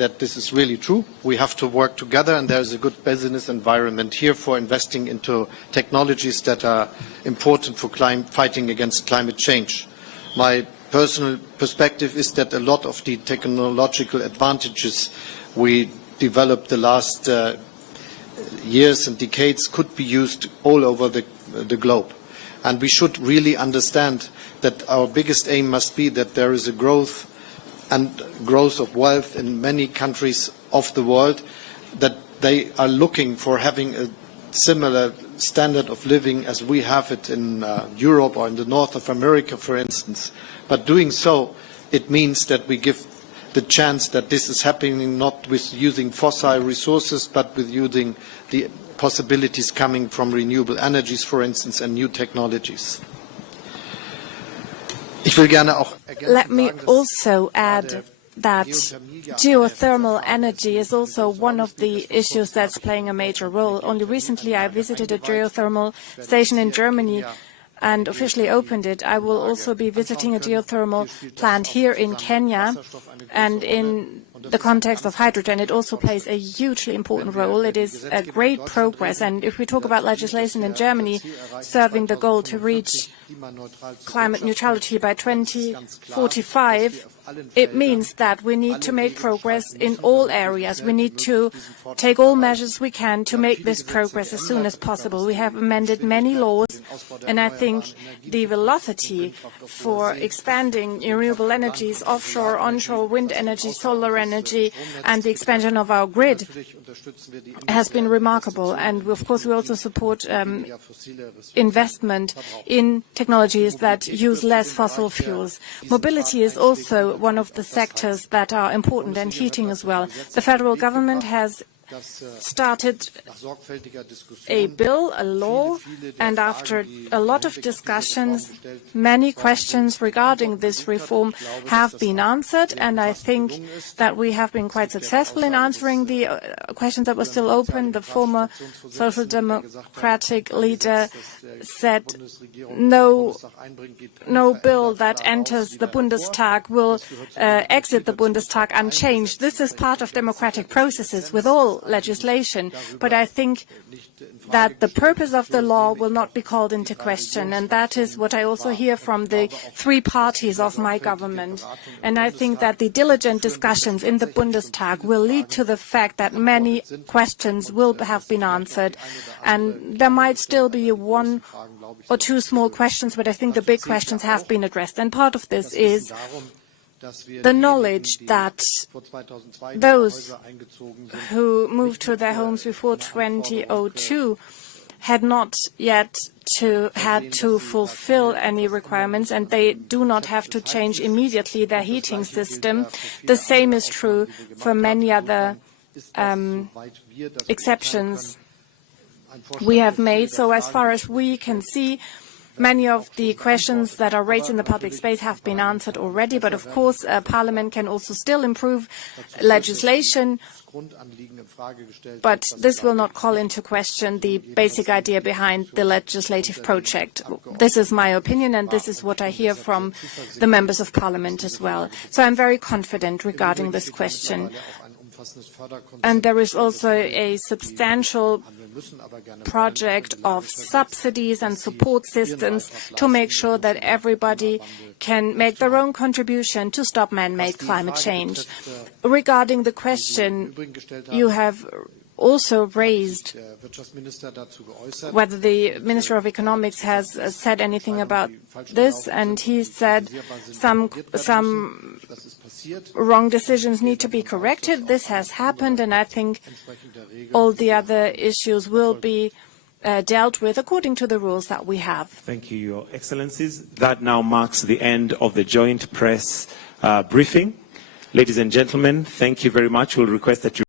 that this is really true. We have to work together, and there is a good business environment here for investing into technologies that are important for fighting against climate change. My personal perspective is that a lot of the technological advantages we developed the last years and decades could be used all over the globe. And we should really understand that our biggest aim must be that there is a growth of wealth in many countries of the world, that they are looking for having a similar standard of living as we have it in Europe or in the north of America, for instance. But doing so, it means that we give the chance that this is happening not with using fossil resources, but with using the possibilities coming from renewable energies, for instance, and new technologies. Let me also add that geothermal energy is also one of the issues that's playing a major role. Only recently I visited a geothermal station in Germany and officially opened it. I will also be visiting a geothermal plant here in Kenya, and in the context of hydrogen, it also plays a hugely important role. It is a great progress, and if we talk about legislation in Germany serving the goal to reach climate neutrality by 2045, it means that we need to make progress in all areas. We need to take all measures we can to make this progress as soon as possible. We have amended many laws, and I think the velocity for expanding renewable energies, offshore, onshore, wind energy, solar energy, and the expansion of our grid has been remarkable. And of course, we also support investment in technologies that use less fossil fuels. Mobility is also one of the sectors that are important, and heating as well. The federal government has started a bill, a law, and after a lot of discussions, many questions regarding this reform have been answered, and I think that we have been quite successful in answering the questions that were still open. The former Social Democratic leader said no bill that enters the Bundestag will exit the Bundestag unchanged. This is part of democratic processes with all legislation, but I think that the purpose of the law will not be called into question, and that is what I also hear from the three parties of my government. And I think that the diligent discussions in the Bundestag will lead to the fact that many questions will have been answered, and there might still be one or two small questions, but I think the big questions have been addressed. And part of this is the knowledge that those who moved to their homes before 2002 had not yet had to fulfill any requirements, and they do not have to change immediately their heating system. The same is true for many other exceptions we have made. So as far as we can see, many of the questions that are raised in the public space have been answered already, but of course Parliament can also still improve legislation, but this will not call into question the basic idea behind the legislative project. This is my opinion, and this is what I hear from the members of Parliament as well. So I'm very confident regarding this question. And there is also a substantial project of subsidies and support systems to make sure that everybody can make their own contribution to stop man-made climate change. Regarding the question you have also raised, whether the Minister of Economics has said anything about this, and he said some wrong decisions need to be corrected. This has happened, and I think all the other issues will be dealt with according to the rules that we have. Thank you, Your Excellencies. That now marks the end of the joint press briefing. Ladies and gentlemen, thank you very much. We'll request that you